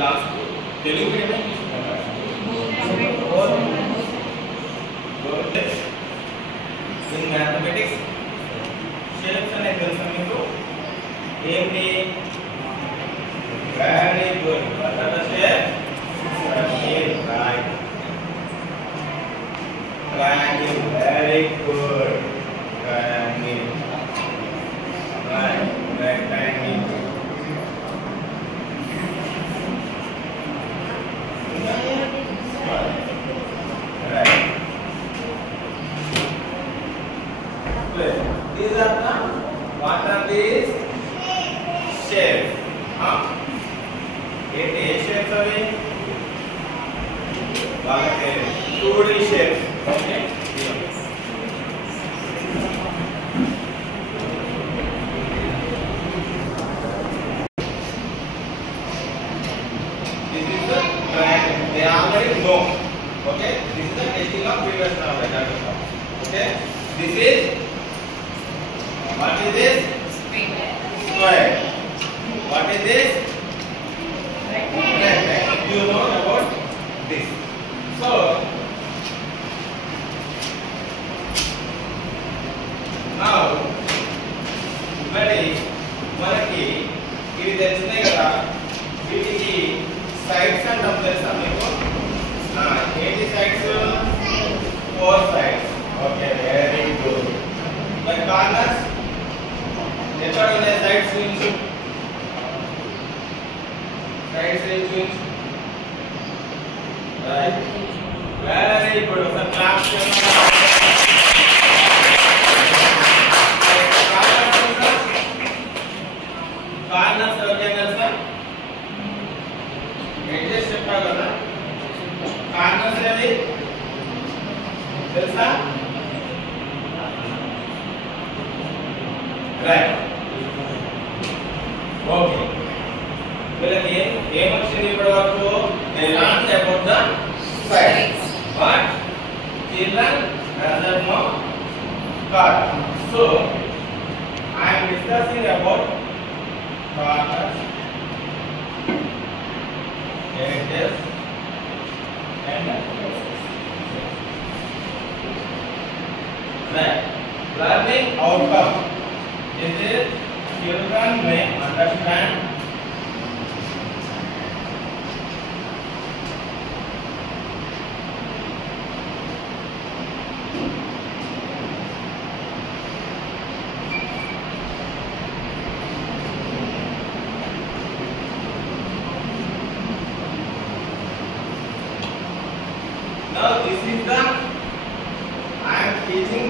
लास्ट Telugu medium English medium in mathematics shapes అనే తెలుసు మీకు ఏంటి very good what are the shapes circle right triangle very good triangle right rectangle these are the what are these shapes ఏంటి ఏ షేప్స్ అవి వాళ్ళకి 2D shapes okay this is the triangle they already know okay this is the testing of previous knowledge okay this is what is this square what is this rectangle you know about this so now మరి మనకి ఇవి తెలిసినాయి కదా వీటికి సైడ్స్ అంటాం తెలుసా మీకు ఏంటి సైడ్స్ 4 సైడ్స్ ఓకే వెరీ గుడ్ మరి కార్నర్స్ ఎక్కడ ఉన్నాయి సైడ్స్ నుంచి సైడ్స్ నుంచి రైట్ వెరీ గుడ్ ఒకసారి క్లాప్స్ చేయండి కార్నర్స్ ఓకే తెలుసా ఎడ్జెస్ చెప్పా కదా కార్నర్స్ ఏవి తెలుసా రైట్ ఓకే వీళ్ళకి ఏమొచ్చింది ఇప్పటి వరకు they learned about the sides but children doesn't know corners so I am discussing about corners edges and faces right learning outcome is it children may understand now this is the I am teaching